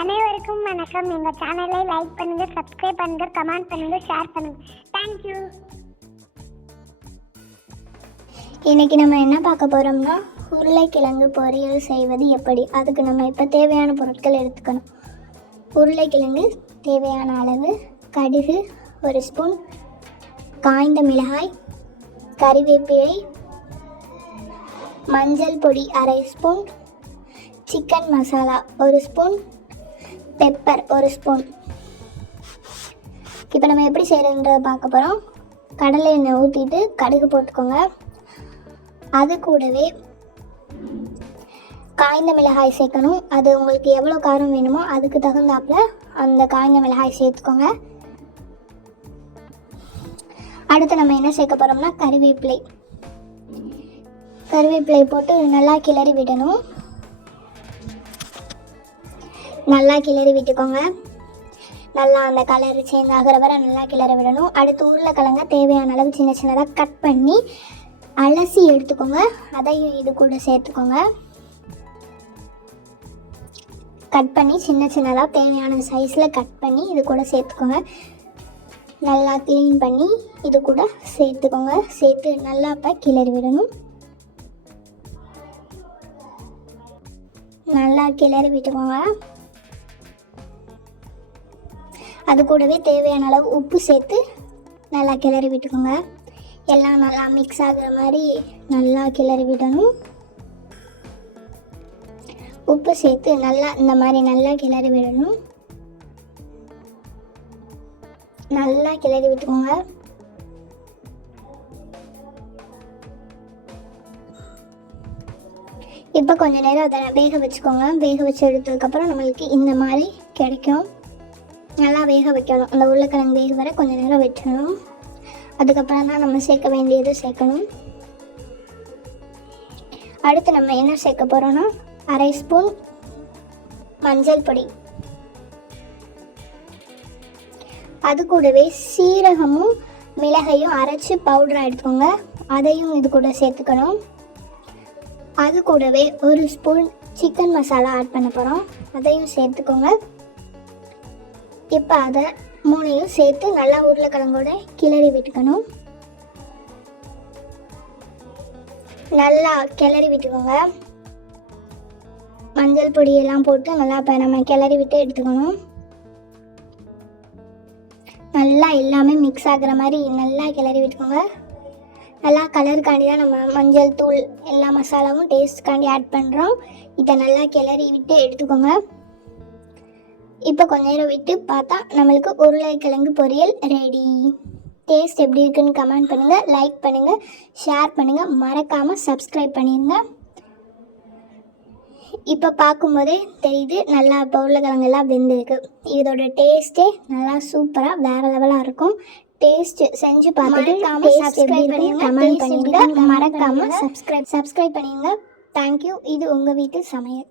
அனைவருக்கும் வணக்கம். எங்கள் சேனலை லைக் பண்ணுங்கள், சப்ஸ்கிரைப் பண்ணுங்கள், கமெண்ட் பண்ணுங்கள், ஷேர் பண்ணுங்கள். தேங்க்யூ. இன்றைக்கி நம்ம என்ன பார்க்க போகிறோம்னா உருளைக்கிழங்கு பொரியல் செய்வது எப்படி. அதுக்கு நம்ம இப்போ தேவையான பொருட்கள் எடுத்துக்கணும். உருளைக்கிழங்கு தேவையான அளவு, கடுகு 1 ஸ்பூன், காய்ந்த மிளகாய், கறிவேப்பிலை, மஞ்சள் பொடி 1/2 spoon, chicken masala 1 spoon, pepper 1 spoon. இப்போ நம்ம எப்படி செய்கிறதுன்றதை பார்க்க போகிறோம். கடலை எண்ணெய் ஊற்றிட்டு கடுகு போட்டுக்கோங்க. அது கூடவே காய்ந்த மிளகாய் சேர்க்கணும். அது உங்களுக்கு எவ்வளோ காரம் வேணுமோ அதுக்கு தகுந்தாப்பில் அந்த காய்ந்த மிளகாய் சேர்த்துக்கோங்க. அடுத்து நம்ம என்ன சேர்க்க போகிறோம்னா கறிவேப்பிலை போட்டு நல்லா கிளறி விடணும். நல்லா கிளறி விட்டுக்கோங்க. நல்லா அந்த கலர் சேஞ்ச் ஆகிற வரை நல்லா கிளறி விடணும். அடுத்து உருளைக்கிழங்க தேவையான அளவு சின்ன சின்னதாக கட் பண்ணி அலசி எடுத்துக்கோங்க. அதையும் இது கூட சேர்த்துக்கோங்க. கட் பண்ணி சின்ன சின்னதாக தேவையான சைஸில் கட் பண்ணி இது கூட சேர்த்துக்கோங்க. நல்லா க்ளீன் பண்ணி இது கூட சேர்த்துக்கோங்க. சேர்த்து நல்லா இப்போ கிளறி விடணும். நல்லா கிளறி விட்டுக்கோங்க. அது கூடவே தேவையான அளவு உப்பு சேர்த்து நல்லா கிளறி விட்டுக்கோங்க. எல்லாம் நல்லா மிக்ஸ் ஆகிற மாதிரி நல்லா கிளறி விடணும். உப்பு சேர்த்து நல்லா இந்த மாதிரி நல்லா கிளறி விடணும். நல்லா கிளறி விட்டுக்கோங்க. இப்போ கொஞ்சம் நேரம் அதை வேக வச்சுக்கோங்க. வேக வச்சு எடுத்ததுக்கப்புறம் நம்மளுக்கு இந்த மாதிரி கிடைக்கும். நல்லா வேக வைக்கணும். அந்த உருளைக்கிழங்கு வேக வர கொஞ்சம் நேரம் வச்சிடணும். அதுக்கப்புறம் தான் நம்ம சேர்க்க வேண்டியது சேர்க்கணும். அடுத்து நம்ம என்ன சேர்க்க போகிறோன்னா 1/2 ஸ்பூன் மஞ்சள் பொடி. அது கூடவே சீரகமும் மிளகையும் அரைச்சி பவுடராக எடுத்துக்கோங்க. அதையும் இது கூட சேர்த்துக்கணும். அது கூடவே 1 ஸ்பூன் சிக்கன் மசாலா ஆட் பண்ண போகிறோம். அதையும் சேர்த்துக்கோங்க. இப்போ அதை 3ஐயும் சேர்த்து நல்லா உருளைக்கிழங்கோட கிளறி விட்டுக்கணும். நல்லா கிளறி விட்டுக்கோங்க. மஞ்சள் பொடியெல்லாம் போட்டு நல்லா இப்போ நம்ம கிளறி விட்டு எடுத்துக்கணும். நல்லா எல்லாமே மிக்ஸ் ஆகிற மாதிரி நல்லா கிளறி விட்டுக்கோங்க. நல்லா கலருக்காண்டி தான் நம்ம மஞ்சள் தூள் எல்லா மசாலாவும் டேஸ்ட்டுக்காண்டி ஆட் பண்ணுறோம். இதை நல்லா கிளறி விட்டு எடுத்துக்கோங்க. இப்போ கொஞ்ச நேரம் விட்டு பார்த்தா நம்மளுக்கு உருளைக்கிழங்கு பொரியல் ரெடி. டேஸ்ட் எப்படி இருக்குன்னு கமெண்ட் பண்ணுங்கள், லைக் பண்ணுங்கள், ஷேர் பண்ணுங்கள், மறக்காமல் சப்ஸ்கிரைப் பண்ணிடுங்க. இப்போ பார்க்கும்போதே தெரியுது நல்லா இப்போ உருளைக்கிழங்கெல்லாம் வெந்திருக்கு. இதோட டேஸ்ட்டே நல்லா சூப்பராக வேறு லெவலாக இருக்கும். டேஸ்ட்டு செஞ்சு பார்த்துட்டு சப்ஸ்கிரைப் பண்ணிடுங்க, கமெண்ட் பண்ணிடுங்க, மறக்காமல் சப்ஸ்கிரைப் பண்ணிடுங்க. தேங்க்யூ. இது உங்கள் வீட்டு சமையல்.